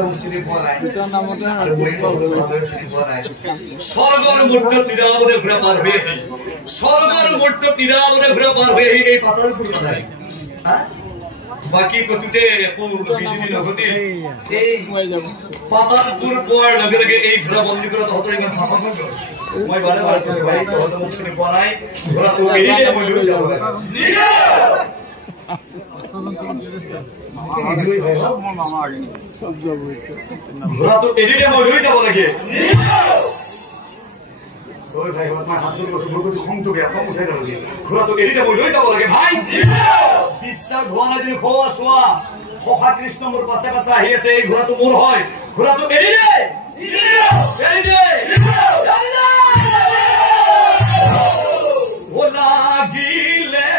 ঘৰতে মোক চিনি পোৱা নাই আৰু মই ভালদৰে চিনি পোৱা নাই স্বৰ্গৰ মূৰ্তিত নিৰামৰে ঘূৰা পাৰ হৈ আহি স্বৰ্গৰ মূৰ্তিত নিৰামৰে ঘূৰা পাৰ হৈ আহি এই পাতালপুৰ পালাহি বাকী কতোতে একো বিজুলী নঘটিল এই পাতালপুৰ পোৱাৰ লগে লগে এই ঘোঁৰা বন্দী কৰা তহঁতৰ ইমান সাহস হ'ল মই বাৰে বাৰে কৈছো ভাই তহঁতে মোক চিনি পোৱা নাই ঘোঁৰাটো এৰিলে মই লৈ যাব লাগে ঘোঁৰাটো এৰিলে মই লৈ যাব লাগে ভাই মই হাত জোৰ কৈছো মোৰ প্ৰতি খংটো বেয়া খং উঠাই নালাগে ঘোঁৰাটো এৰিলে মই লৈ যাব লাগে ভাই বিশ্বাস হোৱা নাই যদি খোৱা চোৱা সখা কৃষ্ণ মোৰ পাছে পাছে আহি আছে এই ঘোঁৰাটো মোৰ হয় ঘোঁৰাটো এৰিলে লাগিলে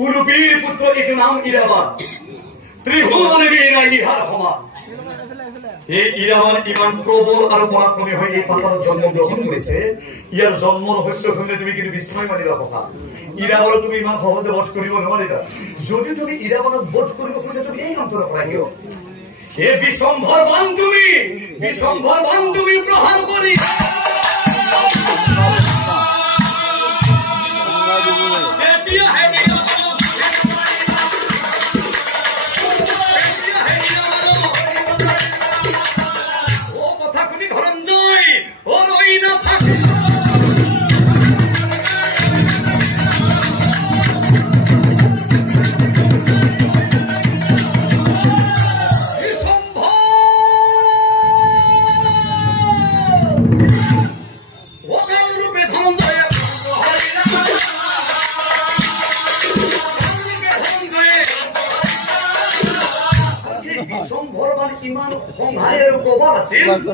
উলুপিৰ পুত্ৰ এইটো নাম ইৰাবান ত্ৰিভুৱনে বিনাই ইহাৰ সমান এই ইৰাবান ইমান প্ৰবল আৰু পৰাক্ৰমী হৈ এই পাতালত জন্মগ্ৰহণ কৰিছে ইয়াৰ জন্ম ৰহস্য শুনিলে তুমি কিন্তু বিস্ময় মানিবা কথা ইৰাবানক তুমি ইমান সহজে বধ কৰিব নোৱাৰিবা যদি তুমি ইৰাবানক বধ কৰিব খুজিছা তুমি এই কামটো নকৰা কিয় এই বিশম্ভৰ বান তুমি প্ৰহাৰ কৰি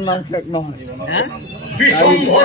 নাম শেষ নহয় বিশম্ভৰ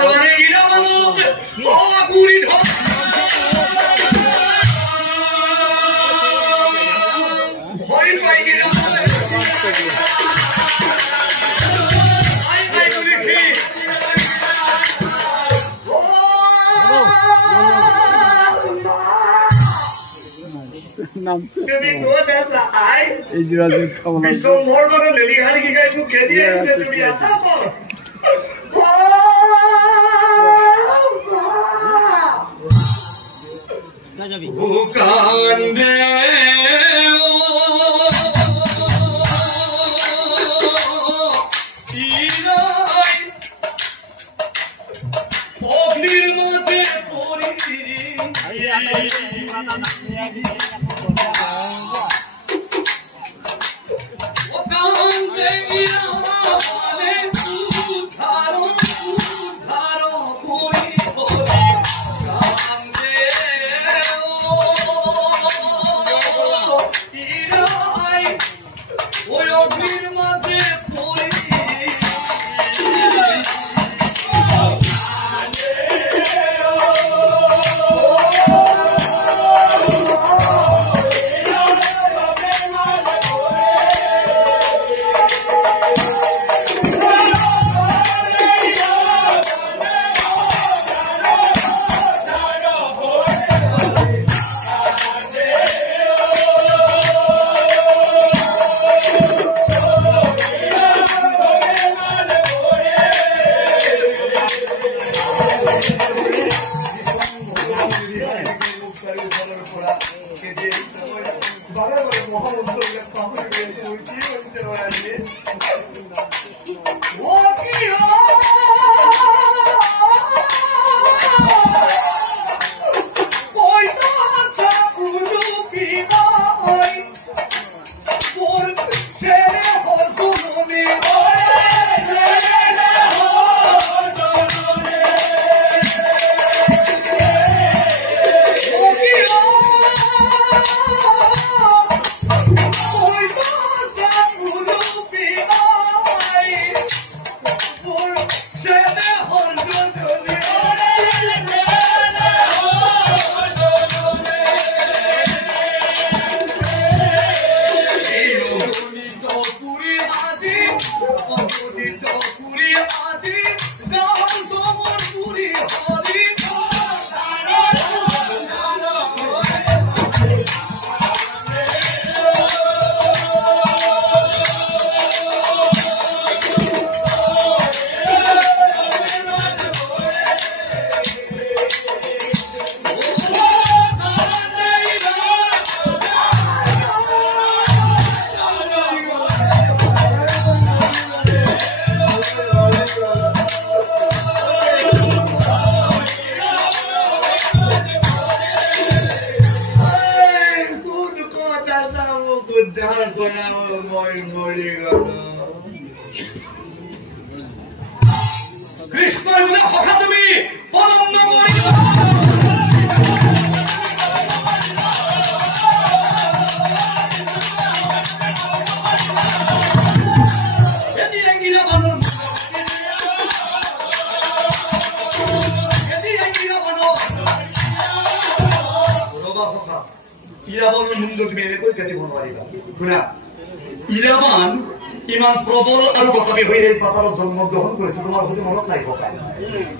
ইমান প্রবল আর প্রতাপী হয়ে এই পাতার জন্মগ্রহণ করেছে তোমার হতে মনত নাই কথা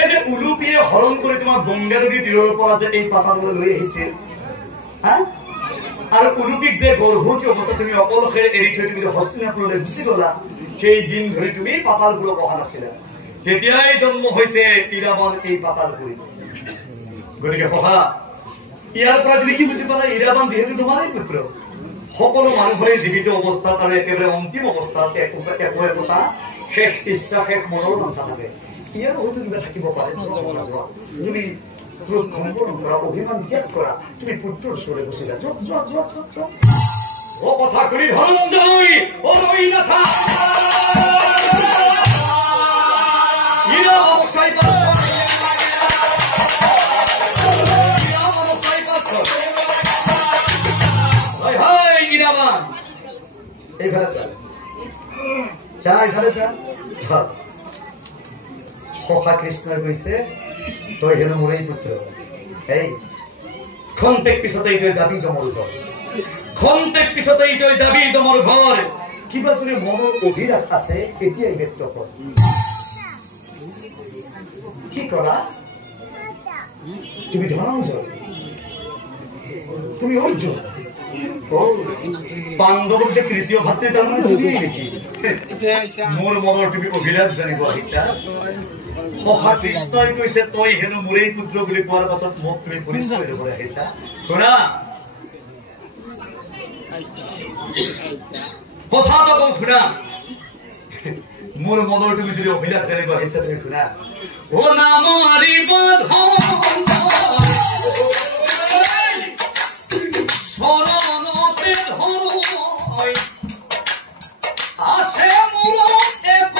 এই যে উলুপিয়ে হরণ করে তোমার গঙ্গারবী তীরের পর যে এই পাতাগুলো লই আহিছিল হ্যাঁ আর উলুপিক যে গর্ভবতী অবস্থা তুমি অকলখে এৰি থৈ তুমি হস্তিনাপুৰলৈ গুচি গলা সেই দিন ধৰি তুমি পাতালগুলো পঢ়া নাছিলা তেতিয়াই জন্ম হৈছে ইৰাবন এই পাতালগুলি গতিকে পঢ়া ইয়াৰ পৰা তুমি কি বুজি পালা ইৰাবন যিহেতু তোমাৰেই পুত্ৰ সকলো মানুহৰে জীৱিত অৱস্থাত আৰু একেবাৰে অন্তিম অৱস্থাত একোটা শেষ ইচ্ছা শেষ মনৰ বাঞ্ছা থাকে ইয়াৰ হয়তো কিবা থাকিব পাৰে তুমি ক্ৰোধ সম্পূৰ্ণ কৰা অভিমান ত্যাগ কৰা তুমি পুত্ৰৰ ওচৰলৈ গুচি যা যোৱা ও কথা কৰি ধৰম যাই ও ৰৈ নাথা ইৰা অৱসাই এইখানে স্যাৰ এখানে স্যাৰ সখা কৃষ্ণই কৈছে তই হেনো মোৰেই পুত্ৰ এই খন্তেক পিছতেই তই যাবি জমৰ ঘৰ খন্তেক পিছতেই তই যাবি জমৰ ঘৰ কিবা যদি মনৰ অভিলাষ আছে এতিয়াই ব্যক্ত কৰ কি কৰা তুমি ধনঞ্জয় তুমি অৰ্জুন পাণ্ডৱক যে তৃতীয় ভাতৃ তাৰমানে তুমি নেকি মোৰ মনৰ তুমি অভিলাষ জানিব আহিছা সহা কৃষ্ণই কৈছে তই হেনো মোৰেই পুত্ৰ বুলি কোৱাৰ পাছত মোক তুমি পৰিচয় দিবলৈ আহিছা শুনা কথাটো কওঁ শুনা মোৰ মনৰ তুমি যদি অভিলাষ জানিব আহিছা তুমি শুনা ও নাম হৰিব শৰণতে ধৰ আছে মোৰ এক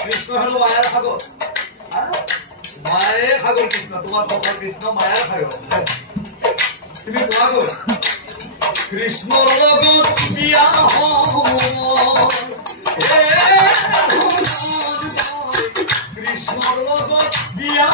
কৃষ্ণ হল মায়াৰ সাগৰ মায়ে সাগৰ কৃষ্ণ তোমাৰ সফল কৃষ্ণ মায়াৰ সাগৰ তুমি কোৱা গৈ কৃষ্ণৰ লগত বিয়া কৃষ্ণৰ লগত বিয়া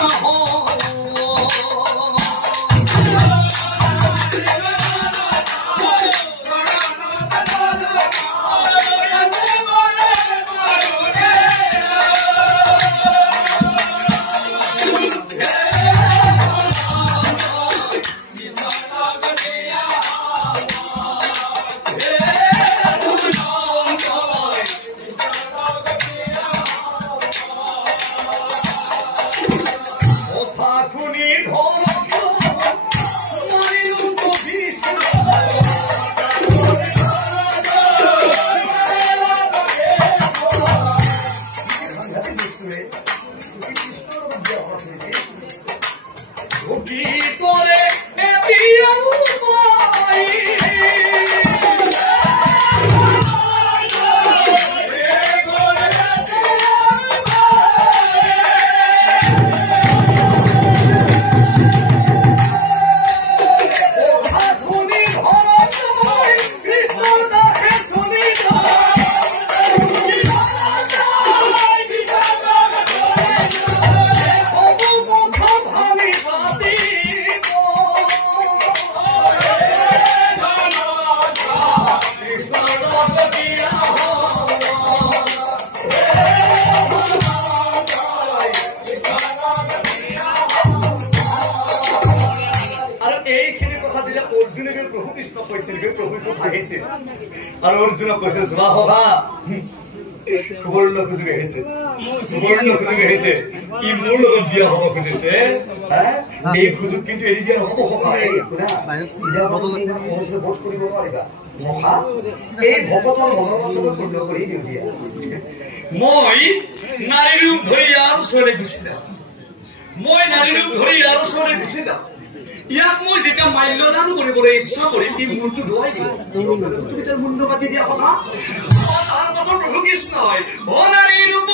আৰু অৰ্জুনক কৈছে চোৱা সভা সুবৰ্ণ সুযোগ আহিছে ই মোৰ লগত বিয়া হব খুজিছে এই সুযোগ কিন্তু এৰি দিয়া নহব সভা এই ভকতৰ মনৰ বাঞ্ছা পূৰ্ণ কৰি দিওঁ দিয়া মই নাৰী ৰূপ ধৰি ইয়াৰ ওচৰলৈ গুচি যাম ইয়াক মই যেতিয়া মাল্যদান কৰিবলৈ ইচ্ছা কৰিম ই মূৰটো ধুৱাই দিব তুমি তাৰ মুণ্ড কাটি দিয়া কথা তাৰ কথা প্ৰভু কৃষ্ণই অ নাৰী ৰূপ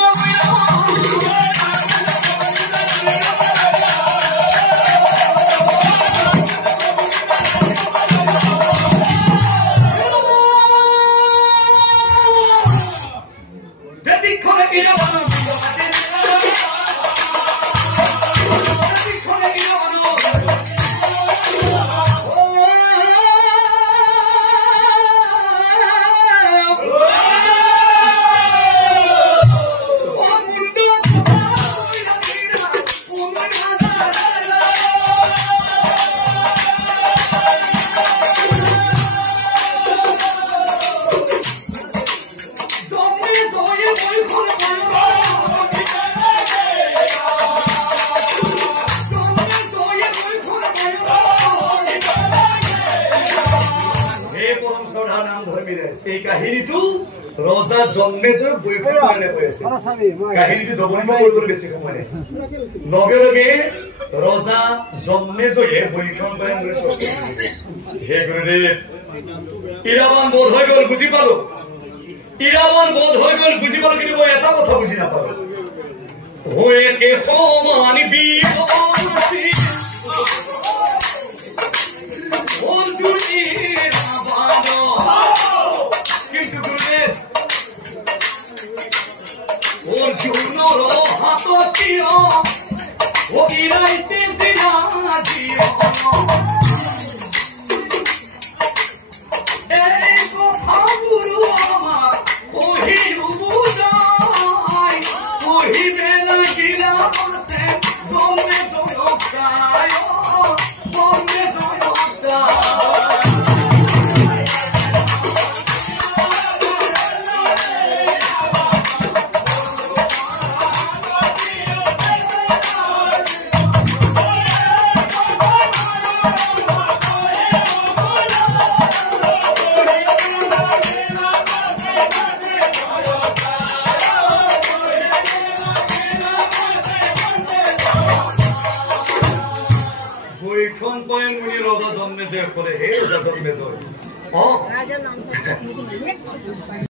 ৰজা জন্মেজয় বৈঠক কাৰণে কৈছে কাহিনীটো জবনিত কৰিবলৈ বেছি সময় নাই লগে লগে ৰজা জন্মেজয়ে বৈঠক কৰে হে গুৰুদেৱ ইৰাবান বোধ হৈ গ'ল বুজি পালো কিন্তু মই এটা কথা বুজি নাপালো হৈ সমানি বিয়াছি অৰ্জুনে ফিরাইতে জিনা দিও এই কথা গুরু আমার কহিল বুঝাই কহিবে লাগিলা সে জন্মে জনকায় জন্মে জনকায় বইখন পয়েন মুনি রজা জন্মে দেখ করে হে রজা জন্মে দয়